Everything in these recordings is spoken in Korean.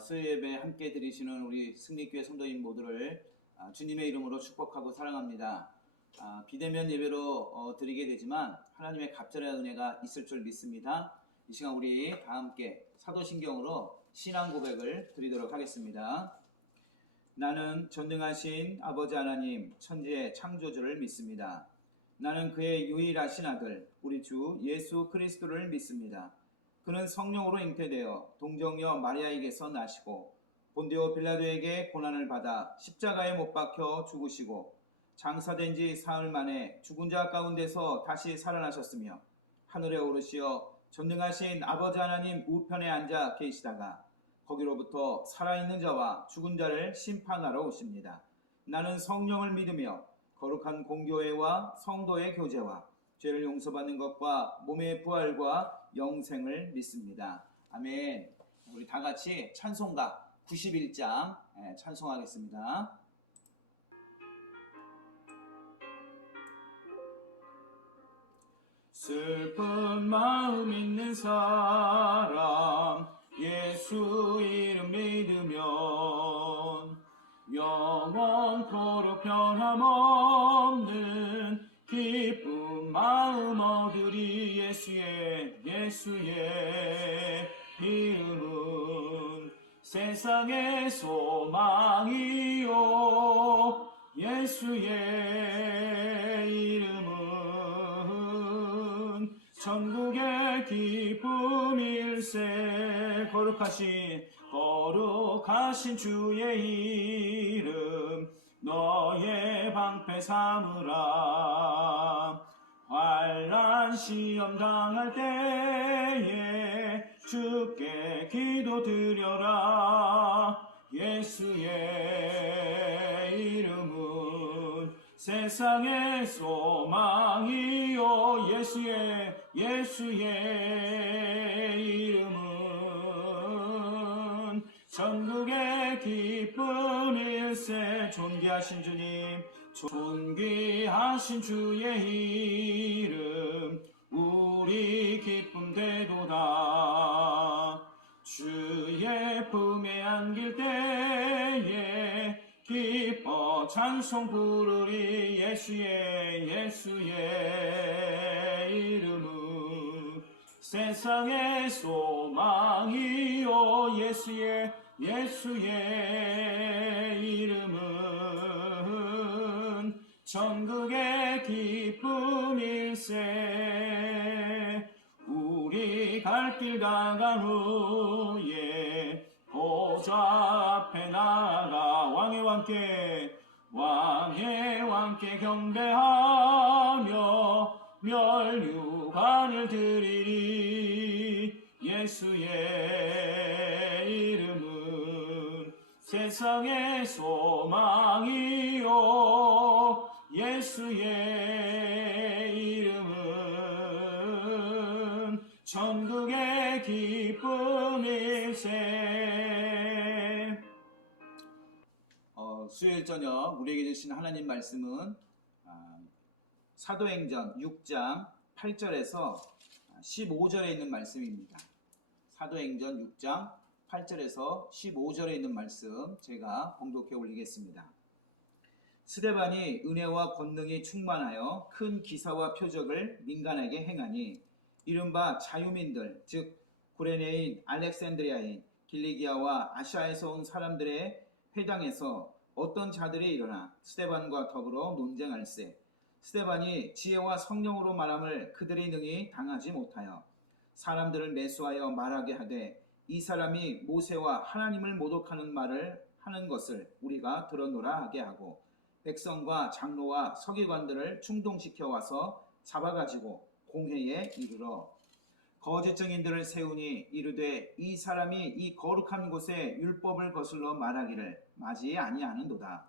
수요 예배 함께 드리시는 우리 승리교회 성도님 모두를 주님의 이름으로 축복하고 사랑합니다. 비대면 예배로 드리게 되지만 하나님의 갑절의 은혜가 있을 줄 믿습니다. 이 시간 우리 다 함께 사도신경으로 신앙 고백을 드리도록 하겠습니다. 나는 전능하신 아버지 하나님 천지의 창조주를 믿습니다. 나는 그의 유일하신 아들 우리 주 예수 그리스도를 믿습니다. 그는 성령으로 잉태되어 동정녀 마리아에게서 나시고 본디오 빌라도에게 고난을 받아 십자가에 못 박혀 죽으시고 장사된 지 사흘 만에 죽은 자 가운데서 다시 살아나셨으며 하늘에 오르시어 전능하신 아버지 하나님 우편에 앉아 계시다가 거기로부터 살아있는 자와 죽은 자를 심판하러 오십니다. 나는 성령을 믿으며 거룩한 공교회와 성도의 교제와 죄를 용서받는 것과 몸의 부활과 영생을 믿습니다. 아멘. 우리 다 같이 찬송가 91장 찬송하겠습니다. 슬픈 마음 있는 사람 예수 이름 믿으면 영원토록 변함없는 기쁜 마음 얻으리. 예수의 이름은 세상의 소망이요 예수의 이름은 천국의 기쁨일세. 거룩하신 주의 이름 너의 방패 삼으라. 환난 시험 당할 때에 주께 기도드려라. 예수의 이름은 세상의 소망이요 예수의 이름은 천국의 기쁨일세. 존귀하신 주의 이름 우리 기쁨 되도다. 주의 품에 안길 때에 기뻐 찬송 부르리. 예수의 이름은 세상의 소망이요 예수의 이름은 천국의 기쁨일세. 우리 갈 길 다간 후에 보좌 앞에 나가 왕의 왕께 경배하며 멸류관을 드리리. 예수의 이름은 세상의 소망이요 예수의 이름은 천국의 기쁨일세. 수요일 저녁 우리에게 주신 하나님 말씀은 사도행전 6장 8절에서 15절에 있는 말씀입니다. 사도행전 6장 8절에서 15절에 있는 말씀 제가 봉독해 올리겠습니다. 스데반이 은혜와 권능이 충만하여 큰 기사와 표적을 민간에게 행하니 이른바 자유민들 즉 구레네인 알렉산드리아인 길리기아와 아시아에서 온 사람들의 회당에서 어떤 자들이 일어나 스데반과 더불어 논쟁할세. 스데반이 지혜와 성령으로 말함을 그들이 능히 당하지 못하여 사람들을 매수하여 말하게 하되 이 사람이 모세와 하나님을 모독하는 말을 하는 것을 우리가 들었노라 하게 하고 백성과 장로와 서기관들을 충동시켜 와서 잡아가지고 공회에 이르러 거짓 증인들을 세우니 이르되 이 사람이 이 거룩한 곳에 율법을 거슬러 말하기를 맞이 아니하는도다.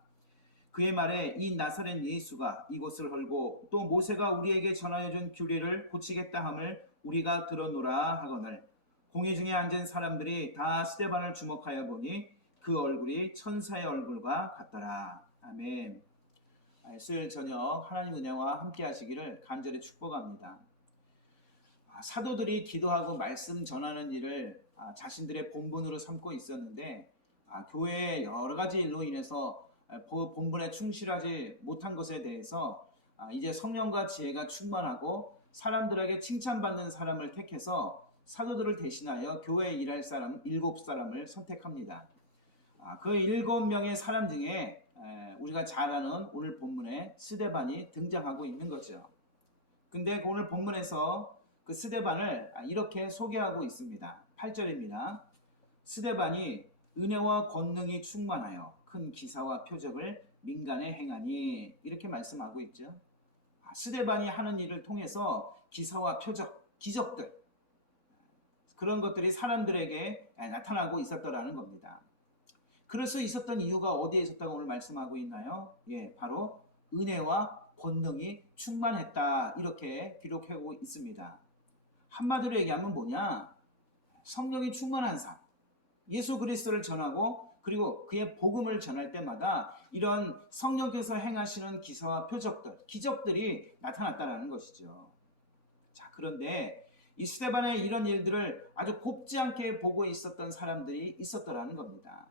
그의 말에 이 나사렛 예수가 이곳을 헐고 또 모세가 우리에게 전하여 준 규례를 고치겠다 함을 우리가 들었노라 하거늘 공회 중에 앉은 사람들이 다 스데반을 주목하여 보니 그 얼굴이 천사의 얼굴과 같더라. 아멘. 수요일 저녁 하나님 은혜와 함께 하시기를 간절히 축복합니다. 사도들이 기도하고 말씀 전하는 일을 자신들의 본분으로 삼고 있었는데 교회의 여러 가지 일로 인해서 본분에 충실하지 못한 것에 대해서 이제 성령과 지혜가 충만하고 사람들에게 칭찬받는 사람을 택해서 사도들을 대신하여 교회에 일할 사람 7사람을 선택합니다. 그 7명의 사람 중에 우리가 잘 아는 오늘 본문에 스데반이 등장하고 있는 거죠. 근데 오늘 본문에서 그 스데반을 이렇게 소개하고 있습니다. 8절입니다. 스데반이 은혜와 권능이 충만하여 큰 기사와 표적을 민간에 행하니, 이렇게 말씀하고 있죠. 스데반이 하는 일을 통해서 기사와 표적, 기적들, 그런 것들이 사람들에게 나타나고 있었더라는 겁니다. 그럴 수 있었던 이유가 어디에 있었다고 오늘 말씀하고 있나요? 바로 은혜와 권능이 충만했다, 이렇게 기록하고 있습니다. 한마디로 얘기하면 뭐냐? 성령이 충만한 삶, 예수 그리스도를 전하고 그리고 그의 복음을 전할 때마다 이런 성령께서 행하시는 기사와 표적들, 기적들이 나타났다는 것이죠. 자, 그런데 이 스데반의 이런 일들을 아주 곱지 않게 보고 있었던 사람들이 있었더라는 겁니다.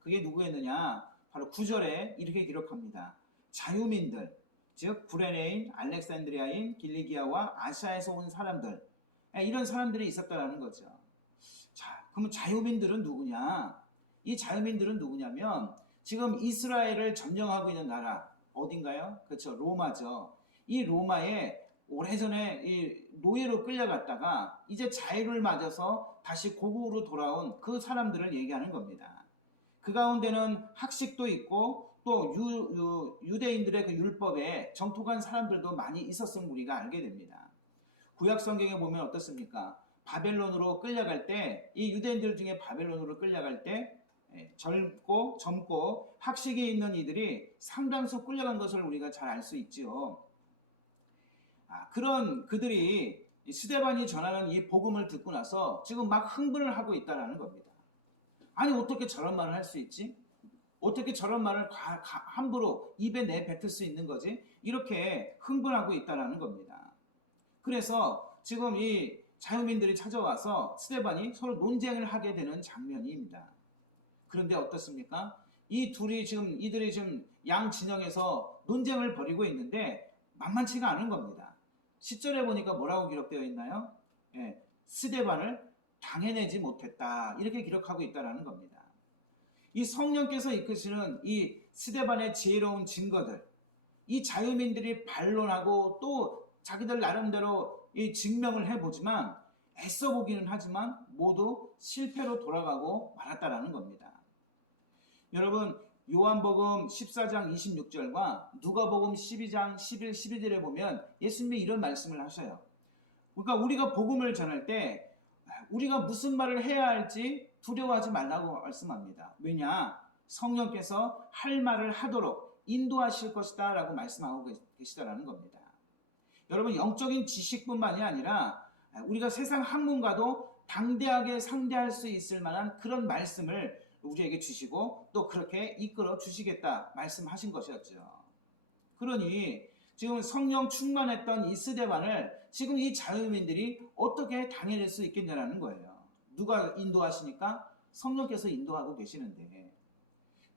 그게 누구였느냐? 바로 9절에 이렇게 기록합니다. 자유민들, 즉 구레네인, 알렉산드리아인, 길리기아와 아시아에서 온 사람들, 이런 사람들이 있었다는 거죠. 자, 그러면 자유민들은 누구냐? 이 자유민들은 누구냐면 지금 이스라엘을 점령하고 있는 나라 어딘가요? 그렇죠, 로마죠. 이 로마에 오래전에 이 노예로 끌려갔다가 이제 자유를 맞아서 다시 고국으로 돌아온 그 사람들을 얘기하는 겁니다. 그 가운데는 학식도 있고 또 유대인들의 그 율법에 정통한 사람들도 많이 있었음을 우리가 알게 됩니다. 구약 성경에 보면 어떻습니까? 바벨론으로 끌려갈 때, 이 유대인들 중에 바벨론으로 끌려갈 때 젊고 학식이 있는 이들이 상당수 끌려간 것을 우리가 잘 알 수 있지요. 그런 그들이 스데반이 전하는 이 복음을 듣고 나서 지금 막 흥분을 하고 있다는 겁니다. 아니, 어떻게 저런 말을 할 수 있지? 어떻게 저런 말을 함부로 입에 내뱉을 수 있는 거지? 이렇게 흥분하고 있다는 겁니다. 그래서 지금 이 자유민들이 찾아와서 스데반이 서로 논쟁을 하게 되는 장면입니다. 그런데 어떻습니까? 이들이 지금 양 진영에서 논쟁을 벌이고 있는데 만만치가 않은 겁니다. 10절에 보니까 뭐라고 기록되어 있나요? 스데반을 당해내지 못했다, 이렇게 기록하고 있다는 겁니다. 이 성령께서 이끄시는 이 스데반의 지혜로운 증거들, 이 자유민들이 반론하고 또 자기들 나름대로 이 증명을 해보지만 애써 보기는 하지만 모두 실패로 돌아가고 말았다라는 겁니다. 여러분, 요한복음 14장 26절과 누가복음 12장 11, 12절에 보면 예수님이 이런 말씀을 하셔요. 그러니까 우리가 복음을 전할 때 우리가 무슨 말을 해야 할지 두려워하지 말라고 말씀합니다. 왜냐? 성령께서 할 말을 하도록 인도하실 것이다 라고 말씀하고 계시다라는 겁니다. 여러분, 영적인 지식뿐만이 아니라 우리가 세상 학문과도 당대하게 상대할 수 있을 만한 그런 말씀을 우리에게 주시고 또 그렇게 이끌어 주시겠다 말씀하신 것이었죠. 그러니 지금 성령 충만했던 이 스데반을 지금 이 자유민들이 어떻게 당해낼 수 있겠냐는 거예요. 누가 인도하시니까? 성령께서 인도하고 계시는데,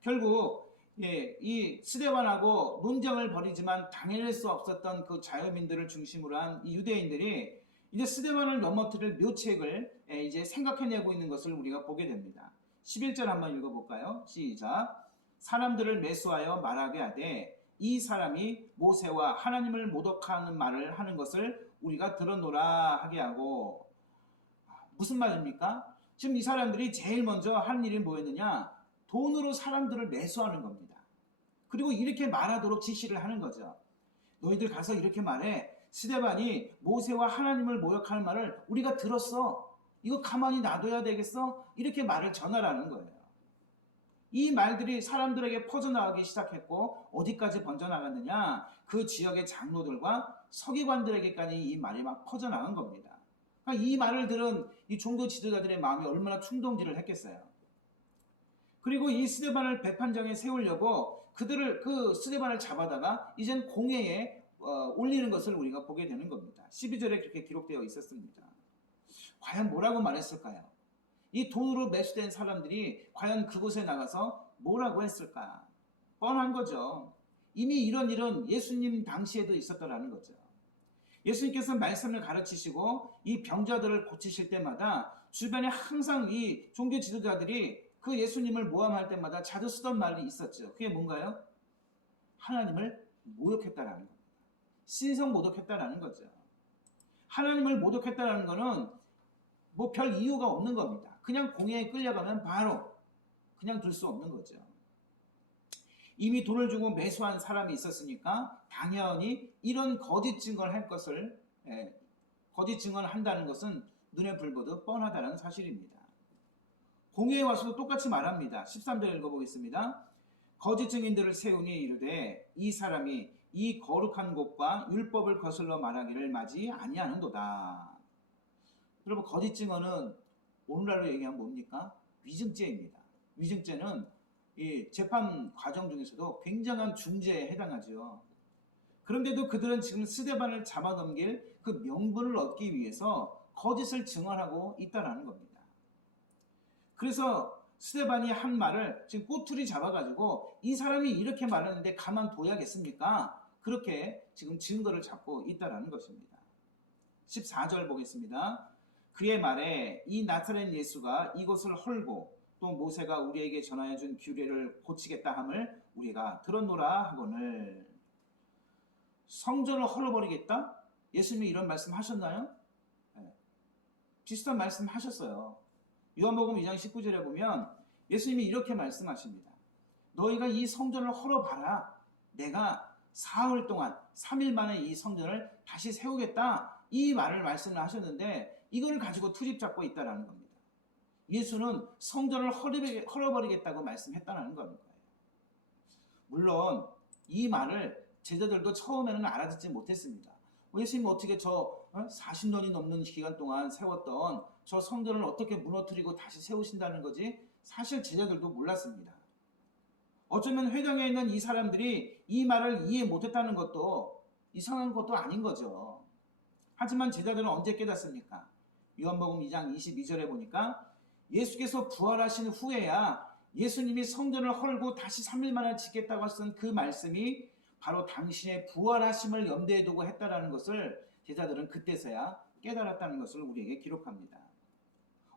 결국 이 스데반하고 논쟁을 벌이지만 당해낼 수 없었던 그 자유민들을 중심으로 한 이 유대인들이 이제 스데반을 넘어뜨릴 묘책을 이제 생각해내고 있는 것을 우리가 보게 됩니다. 11절 한번 읽어볼까요? 시작. 사람들을 매수하여 말하게 하되 이 사람이 모세와 하나님을 모독하는 말을 하는 것을 우리가 들었노라 하게 하고. 무슨 말입니까? 지금 이 사람들이 제일 먼저 한 일이 뭐였느냐? 돈으로 사람들을 매수하는 겁니다. 그리고 이렇게 말하도록 지시를 하는 거죠. 너희들 가서 이렇게 말해. 스데반이 모세와 하나님을 모욕하는 말을 우리가 들었어. 이거 가만히 놔둬야 되겠어? 이렇게 말을 전하라는 거예요. 이 말들이 사람들에게 퍼져나가기 시작했고 어디까지 번져나갔느냐? 그 지역의 장로들과 서기관들에게까지 이 말이 막 퍼져나간 겁니다. 그러니까 이 말을 들은 이 종교 지도자들의 마음이 얼마나 충동질을 했겠어요. 그리고 이 스데반을 배판장에 세우려고 그 스데반을 잡아다가 이젠 공회에 올리는 것을 우리가 보게 되는 겁니다. 12절에 그렇게 기록되어 있었습니다. 과연 뭐라고 말했을까요? 이 돈으로 매수된 사람들이 과연 그곳에 나가서 뭐라고 했을까? 뻔한 거죠. 이미 이런 일은 예수님 당시에도 있었더라는 거죠. 예수님께서 말씀을 가르치시고 이 병자들을 고치실 때마다 주변에 항상 이 종교 지도자들이 그 예수님을 모함할 때마다 자주 쓰던 말이 있었죠. 그게 뭔가요? 하나님을 모욕했다라는 겁니다. 신성 모독했다라는 거죠. 하나님을 모독했다라는 거는 뭐 별 이유가 없는 겁니다. 그냥 공회에 끌려가면 바로 그냥 둘 수 없는 거죠. 이미 돈을 주고 매수한 사람이 있었으니까 당연히 이런 거짓 증언을 할 것을 거짓 증언을 한다는 것은 눈에 불보듯 뻔하다는 사실입니다. 공회에 와서도 똑같이 말합니다. 13절 읽어보겠습니다. 거짓 증인들을 세우니 이르되 이 사람이 이 거룩한 곳과 율법을 거슬러 말하기를 마지 아니하는도다. 여러분, 거짓 증언은 오늘날로 얘기하면 뭡니까? 위증죄입니다. 위증죄는 이 재판 과정 중에서도 굉장한 중죄에 해당하죠. 그런데도 그들은 지금 스데반을 잡아넘길 그 명분을 얻기 위해서 거짓을 증언하고 있다는 겁니다. 그래서 스데반이 한 말을 지금 꼬투리 잡아가지고 이 사람이 이렇게 말하는데 가만둬야겠습니까? 그렇게 지금 증거를 잡고 있다는 것입니다. 14절 보겠습니다. 그의 말에 이 나사렛 예수가 이곳을 헐고 또 모세가 우리에게 전하여 준 규례를 고치겠다 함을 우리가 들었노라 하거늘. 성전을 헐어버리겠다? 예수님이 이런 말씀 하셨나요? 네. 비슷한 말씀 하셨어요. 요한복음 2장 19절에 보면 예수님이 이렇게 말씀하십니다. 너희가 이 성전을 헐어봐라. 내가 사흘 동안 3일 만에 이 성전을 다시 세우겠다. 이 말을 말씀을 하셨는데 이걸 가지고 투집 잡고 있다는 겁니다. 예수는 성전을 헐어버리겠다고 말씀했다는 겁니다. 물론 이 말을 제자들도 처음에는 알아듣지 못했습니다. 예수님 어떻게 저 40년이 넘는 기간 동안 세웠던 저 성전을 어떻게 무너뜨리고 다시 세우신다는 거지? 사실 제자들도 몰랐습니다. 어쩌면 회당에 있는 이 사람들이 이 말을 이해 못했다는 것도 이상한 것도 아닌 거죠. 하지만 제자들은 언제 깨닫습니까? 요한복음 2장 22절에 보니까 예수께서 부활하신 후에야 예수님이 성전을 헐고 다시 3일 만에 짓겠다고 쓴 그 말씀이 바로 당신의 부활하심을 염두에 두고 했다라는 것을 제자들은 그때서야 깨달았다는 것을 우리에게 기록합니다.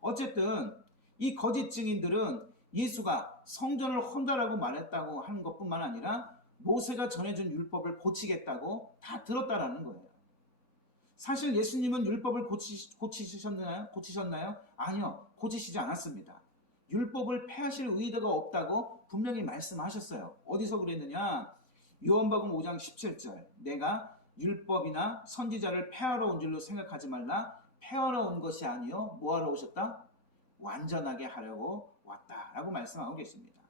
어쨌든 이 거짓 증인들은 예수가 성전을 헌다라고 말했다고 하는 것뿐만 아니라 모세가 전해준 율법을 고치겠다고 다 들었다라는 거예요. 사실 예수님은 율법을 고치셨나요? 아니요. 고치시지 않았습니다. 율법을 폐하실 의도가 없다고 분명히 말씀하셨어요. 어디서 그랬느냐? 요한복음 5장 17절. 내가 율법이나 선지자를 폐하러 온 줄로 생각하지 말라. 폐하러 온 것이 아니요. 뭐하러 오셨다? 완전하게 하려고 왔다라고 말씀하고 계십니다.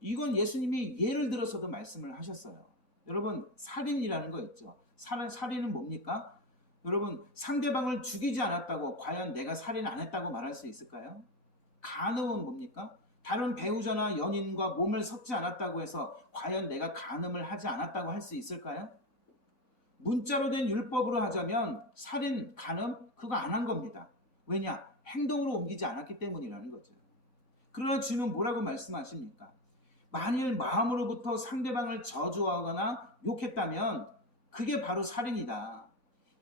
이건 예수님이 예를 들어서도 말씀을 하셨어요. 여러분, 살인이라는 거 있죠. 살인은 뭡니까? 여러분, 상대방을 죽이지 않았다고 과연 내가 살인 안 했다고 말할 수 있을까요? 간음은 뭡니까? 다른 배우자나 연인과 몸을 섞지 않았다고 해서 과연 내가 간음을 하지 않았다고 할 수 있을까요? 문자로 된 율법으로 하자면 살인, 간음 그거 안 한 겁니다. 왜냐? 행동으로 옮기지 않았기 때문이라는 거죠. 그러나 주님은 뭐라고 말씀하십니까? 만일 마음으로부터 상대방을 저주하거나 욕했다면 그게 바로 살인이다.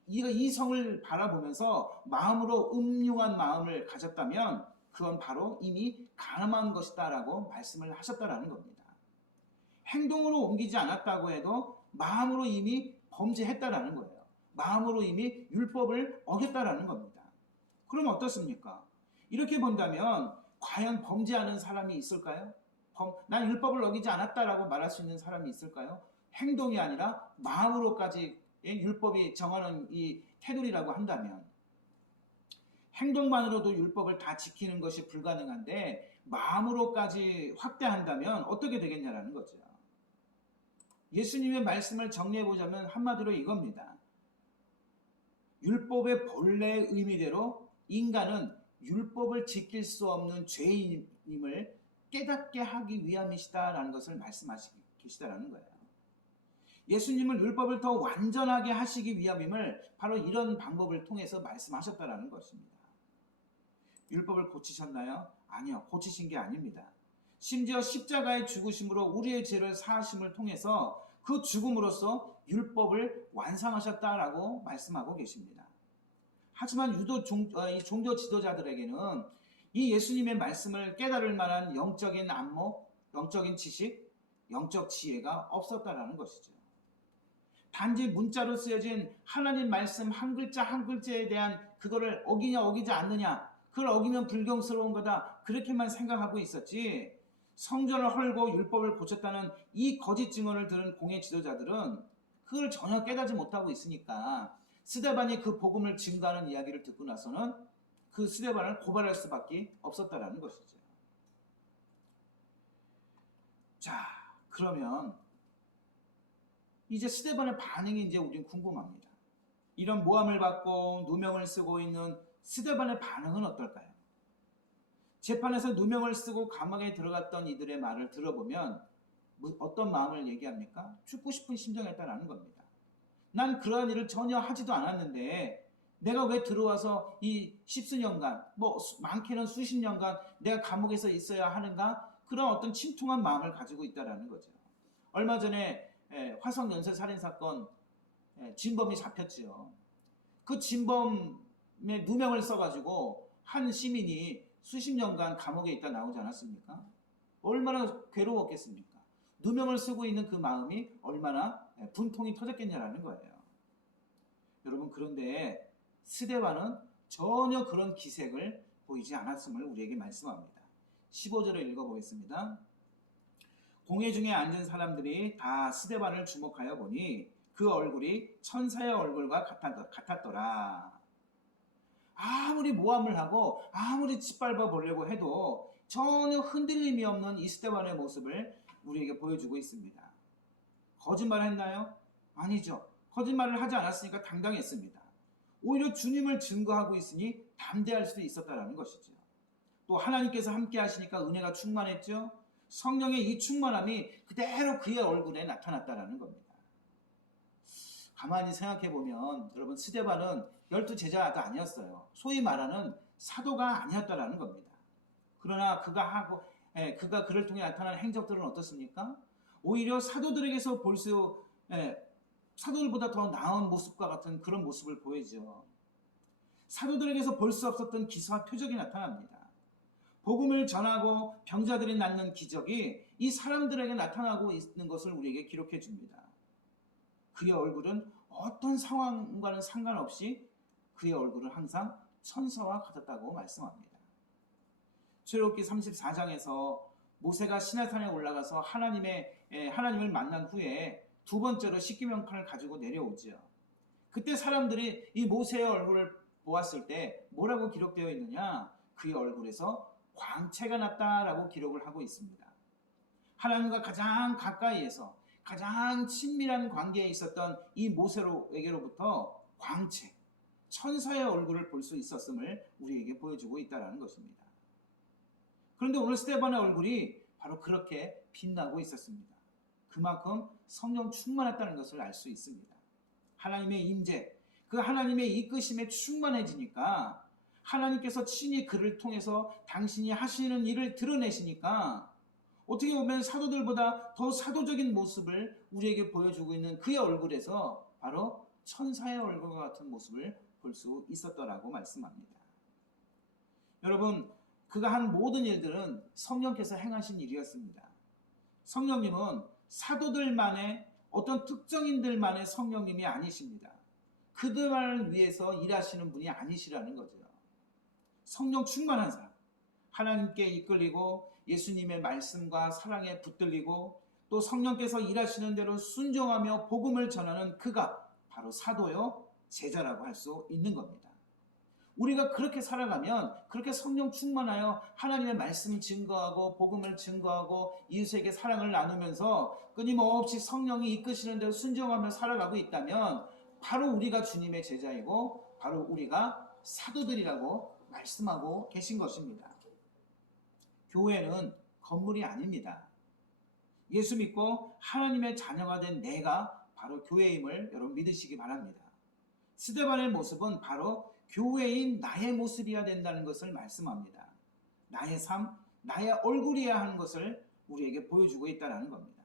이 성을 바라보면서 마음으로 음흉한 마음을 가졌다면 그건 바로 이미 간음한 것이다 라고 말씀을 하셨다라는 겁니다. 행동으로 옮기지 않았다고 해도 마음으로 이미 범죄했다라는 거예요. 마음으로 이미 율법을 어겼다라는 겁니다. 그럼 어떻습니까? 이렇게 본다면 과연 범죄하는 사람이 있을까요? 난 율법을 어기지 않았다라고 말할 수 있는 사람이 있을까요? 행동이 아니라 마음으로까지 율법이 정하는 이 테두리라고 한다면 행동만으로도 율법을 다 지키는 것이 불가능한데 마음으로까지 확대한다면 어떻게 되겠냐라는 거죠. 예수님의 말씀을 정리해보자면 한마디로 이겁니다. 율법의 본래의 의미대로 인간은 율법을 지킬 수 없는 죄인임을 깨닫게 하기 위함이시다라는 것을 말씀하시고 계시다라는 거예요. 예수님을 율법을 더 완전하게 하시기 위함임을 바로 이런 방법을 통해서 말씀하셨다라는 것입니다. 율법을 고치셨나요? 아니요, 고치신 게 아닙니다. 심지어 십자가의 죽으심으로 우리의 죄를 사하심을 통해서 그 죽음으로써 율법을 완성하셨다라고 말씀하고 계십니다. 하지만 유도 종교 지도자들에게는 이 예수님의 말씀을 깨달을 만한 영적인 안목, 영적인 지식, 영적 지혜가 없었다라는 것이죠. 단지 문자로 쓰여진 하나님 말씀 한 글자 한 글자에 대한 그거를 어기냐 어기지 않느냐, 그걸 어기면 불경스러운 거다, 그렇게만 생각하고 있었지, 성전을 헐고 율법을 고쳤다는 이 거짓 증언을 들은 공예 지도자들은 그걸 전혀 깨닫지 못하고 있으니까 스데반이 그 복음을 증거하는 이야기를 듣고 나서는 그 스데반을 고발할 수밖에 없었다라는 것이죠. 자, 그러면 이제 스데반의 반응이 이제 우린 궁금합니다. 이런 모함을 받고 누명을 쓰고 있는 스데반의 반응은 어떨까요? 재판에서 누명을 쓰고 감옥에 들어갔던 이들의 말을 들어보면 어떤 마음을 얘기합니까? 죽고 싶은 심정이었다라는 겁니다. 난 그러한 일을 전혀 하지도 않았는데 내가 왜 들어와서 이 십수년간, 많게는 수십 년간 내가 감옥에서 있어야 하는가? 그런 어떤 침통한 마음을 가지고 있다라는 거죠. 얼마 전에 화성 연쇄 살인 사건 진범이 잡혔지요. 그 진범의 누명을 써가지고 한 시민이 수십 년간 감옥에 있다 나오지 않았습니까? 얼마나 괴로웠겠습니까? 누명을 쓰고 있는 그 마음이 얼마나 분통이 터졌겠냐라는 거예요. 여러분, 그런데 스데반은 전혀 그런 기색을 보이지 않았음을 우리에게 말씀합니다. 15절을 읽어보겠습니다. 공회 중에 앉은 사람들이 다 스데반을 주목하여 보니 그 얼굴이 천사의 얼굴과 같았더라. 아무리 모함을 하고 아무리 짓밟아 보려고 해도 전혀 흔들림이 없는 이 스데반의 모습을 우리에게 보여주고 있습니다. 거짓말을 했나요? 아니죠. 거짓말을 하지 않았으니까 당당했습니다. 오히려 주님을 증거하고 있으니 담대할 수도 있었다는 것이죠. 또 하나님께서 함께 하시니까 은혜가 충만했죠. 성령의 이 충만함이 그대로 그의 얼굴에 나타났다는 겁니다. 가만히 생각해 보면 여러분, 스데반은 12제자도 아니었어요. 소위 말하는 사도가 아니었다라는 겁니다. 그러나 그가 그를 통해 나타난 행적들은 어떻습니까? 오히려 사도들에게서 사도들보다 더 나은 모습과 같은 그런 모습을 보이죠. 사도들에게서 볼 수 없었던 기사와 표적이 나타납니다. 복음을 전하고 병자들이 낫는 기적이 이 사람들에게 나타나고 있는 것을 우리에게 기록해 줍니다. 그의 얼굴은 어떤 상황과는 상관없이 그의 얼굴은 항상 천사와 같았다고 말씀합니다. 출애굽기 34장에서 모세가 시내산에 올라가서 하나님을 만난 후에 두 번째로 십계명판을 가지고 내려오죠. 그때 사람들이 이 모세의 얼굴을 보았을 때 뭐라고 기록되어 있느냐? 그의 얼굴에서 광채가 났다라고 기록을 하고 있습니다. 하나님과 가장 가까이에서 가장 친밀한 관계에 있었던 이 모세에게로부터 광채, 천사의 얼굴을 볼 수 있었음을 우리에게 보여주고 있다는 것입니다. 그런데 오늘 스데반의 얼굴이 바로 그렇게 빛나고 있었습니다. 그만큼 성령 충만했다는 것을 알 수 있습니다. 하나님의 임재, 그 하나님의 이끄심에 충만해지니까 하나님께서 친히 그를 통해서 당신이 하시는 일을 드러내시니까 어떻게 보면 사도들보다 더 사도적인 모습을 우리에게 보여주고 있는 그의 얼굴에서 바로 천사의 얼굴과 같은 모습을 볼 수 있었더라고 말씀합니다. 여러분, 그가 한 모든 일들은 성령께서 행하신 일이었습니다. 성령님은 사도들만의 어떤 특정인들만의 성령님이 아니십니다. 그들만을 위해서 일하시는 분이 아니시라는 거죠. 성령 충만한 사람, 하나님께 이끌리고 예수님의 말씀과 사랑에 붙들리고 또 성령께서 일하시는 대로 순종하며 복음을 전하는 그가 바로 사도요 제자라고 할 수 있는 겁니다. 우리가 그렇게 살아가면, 그렇게 성령 충만하여 하나님의 말씀을 증거하고 복음을 증거하고 이웃에게 사랑을 나누면서 끊임없이 성령이 이끄시는 대로 순종하며 살아가고 있다면 바로 우리가 주님의 제자이고 바로 우리가 사도들이라고 말씀하고 계신 것입니다. 교회는 건물이 아닙니다. 예수 믿고 하나님의 자녀가 된 내가 바로 교회임을 여러분 믿으시기 바랍니다. 스데반의 모습은 바로 교회인 나의 모습이어야 된다는 것을 말씀합니다. 나의 삶, 나의 얼굴이어야 하는 것을 우리에게 보여주고 있다는 겁니다.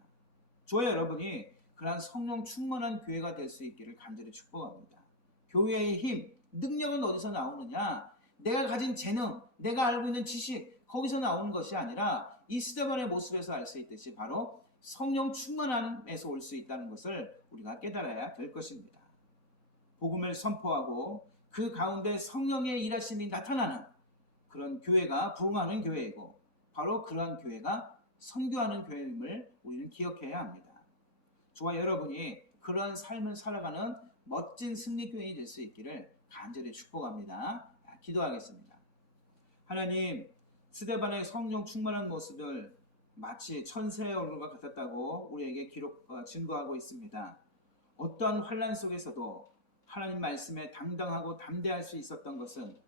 저와 여러분이 그러한 성령 충만한 교회가 될 수 있기를 간절히 축복합니다. 교회의 힘, 능력은 어디서 나오느냐? 내가 가진 재능, 내가 알고 있는 지식, 거기서 나오는 것이 아니라 이 스데반의 모습에서 알 수 있듯이 바로 성령 충만함에서 올 수 있다는 것을 우리가 깨달아야 될 것입니다. 복음을 선포하고 그 가운데 성령의 일하심이 나타나는 그런 교회가 부흥하는 교회이고 바로 그러한 교회가 선교하는 교회임을 우리는 기억해야 합니다. 저와 여러분이 그러한 삶을 살아가는 멋진 승리교회이 될 수 있기를 간절히 축복합니다. 기도하겠습니다. 하나님, 스데반의 성령 충만한 모습을 마치 천사의 얼굴과 같았다고 우리에게 증거하고 있습니다. 어떠한 환난 속에서도 하나님 말씀에 당당하고 담대할 수 있었던 것은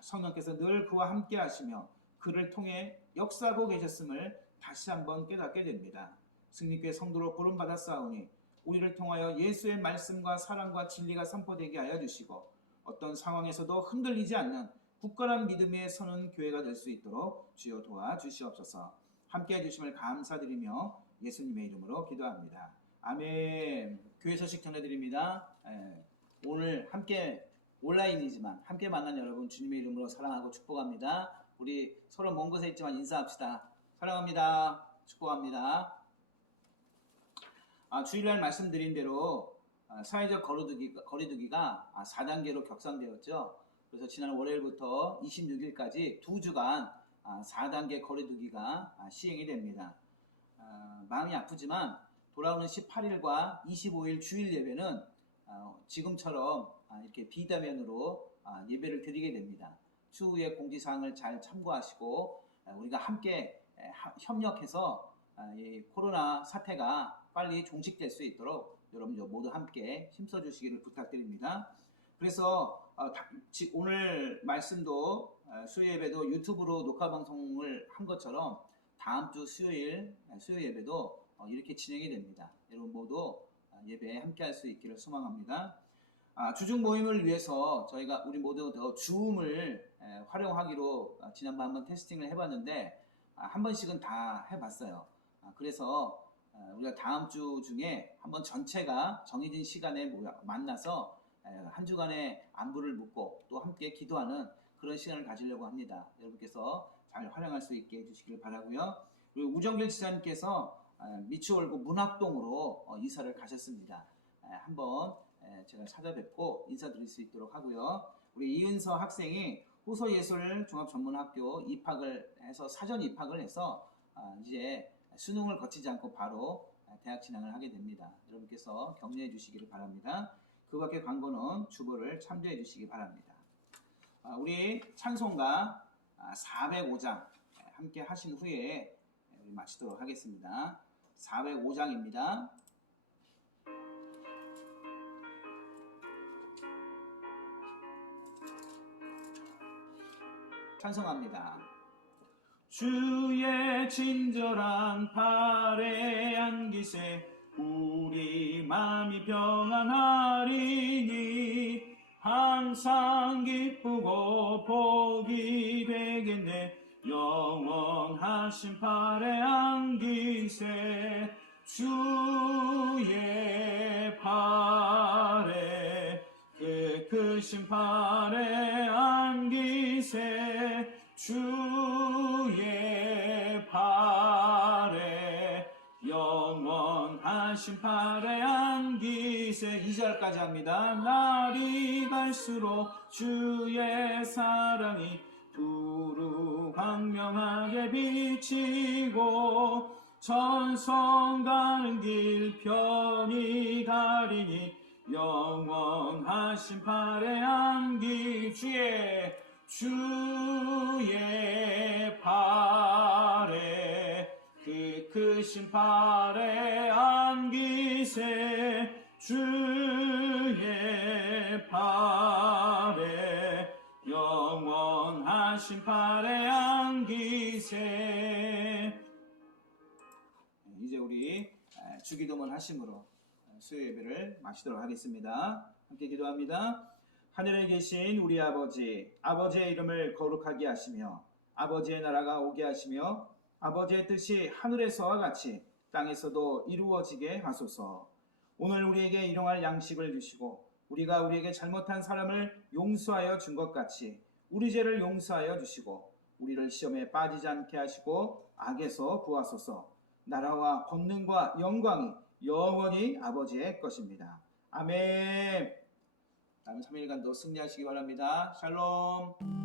성령께서 늘 그와 함께 하시며 그를 통해 역사하고 계셨음을 다시 한번 깨닫게 됩니다. 승리교회 성도로 부름받았사오니 우리를 통하여 예수의 말씀과 사랑과 진리가 선포되게 하여 주시고 어떤 상황에서도 흔들리지 않는 굳건한 믿음에 서는 교회가 될 수 있도록 주여 도와주시옵소서. 함께 해주심을 감사드리며 예수님의 이름으로 기도합니다. 아멘. 교회 소식 전해드립니다. 오늘 함께 온라인이지만 함께 만난 여러분 주님의 이름으로 사랑하고 축복합니다. 우리 서로 먼 곳에 있지만 인사합시다. 사랑합니다. 축복합니다. 주일날 말씀드린 대로 사회적 거리두기가 4단계로 격상되었죠. 그래서 지난 월요일부터 26일까지 2주간 4단계 거리두기가 시행이 됩니다. 마음이 아프지만 돌아오는 18일과 25일 주일 예배는 지금처럼 이렇게 비대면으로 예배를 드리게 됩니다. 추후에 공지사항을 잘 참고하시고 우리가 함께 협력해서 이 코로나 사태가 빨리 종식될 수 있도록 여러분 모두 함께 힘써 주시기를 부탁드립니다. 그래서 오늘 말씀도 수요 예배도 유튜브로 녹화 방송을 한 것처럼 다음 주 수요일 수요 예배도 이렇게 진행이 됩니다. 여러분 모두 예배에 함께 할 수 있기를 소망합니다. 주중 모임을 위해서 우리 모두 더 줌을 활용하기로 지난번 한번 테스팅을 해봤는데 한 번씩은 다 해봤어요. 그래서 우리가 다음 주 중에 한번 전체가 정해진 시간에 만나서 한 주간의 안부를 묻고 또 함께 기도하는 그런 시간을 가지려고 합니다. 여러분께서 잘 활용할 수 있게 해주시길 바라고요. 그리고 우정길 지사님께서 미추홀구 문학동으로 이사를 가셨습니다. 한번 제가 찾아뵙고 인사드릴 수 있도록 하고요. 우리 이은서 학생이 호서예술종합전문학교 입학을 해서 사전 입학을 해서 이제 수능을 거치지 않고 바로 대학 진학을 하게 됩니다. 여러분께서 격려해 주시기를 바랍니다. 그 밖에 광고는 주보를 참조해 주시기 바랍니다. 우리 찬송가 405장 함께 하신 후에 우리 마치도록 하겠습니다. 405장입니다. 찬송합니다. 주의 친절한 팔에 안기세 우리 마음이 평안하리니 항상 기쁘고 복이 되겠네 영원하신 팔에 안기세 주의 팔에 그 크신 팔에 안기세 주의 팔에 영원하신 팔에 안기세 2절까지 합니다. 날이 갈수록 주의 사랑이 두루 광명하게 비치고 천성 가는 길 편히 가리니 영원하신 팔에 안기 주의 팔에 그 크신 팔에 안기세 주의 팔에 영원하신 팔에 안기세. 이제 우리 주기도문 하심으로 수요 예배를 마치도록 하겠습니다. 함께 기도합니다. 하늘에 계신 우리 아버지, 아버지의 이름을 거룩하게 하시며 아버지의 나라가 오게 하시며 아버지의 뜻이 하늘에서와 같이 땅에서도 이루어지게 하소서. 오늘 우리에게 일용할 양식을 주시고 우리가 우리에게 잘못한 사람을 용서하여 준 것 같이 우리 죄를 용서하여 주시고 우리를 시험에 빠지지 않게 하시고 악에서 구하소서. 나라와 권능과 영광이 영원히 아버지의 것입니다. 아멘. 다음 3일간도 승리하시기 바랍니다. 샬롬.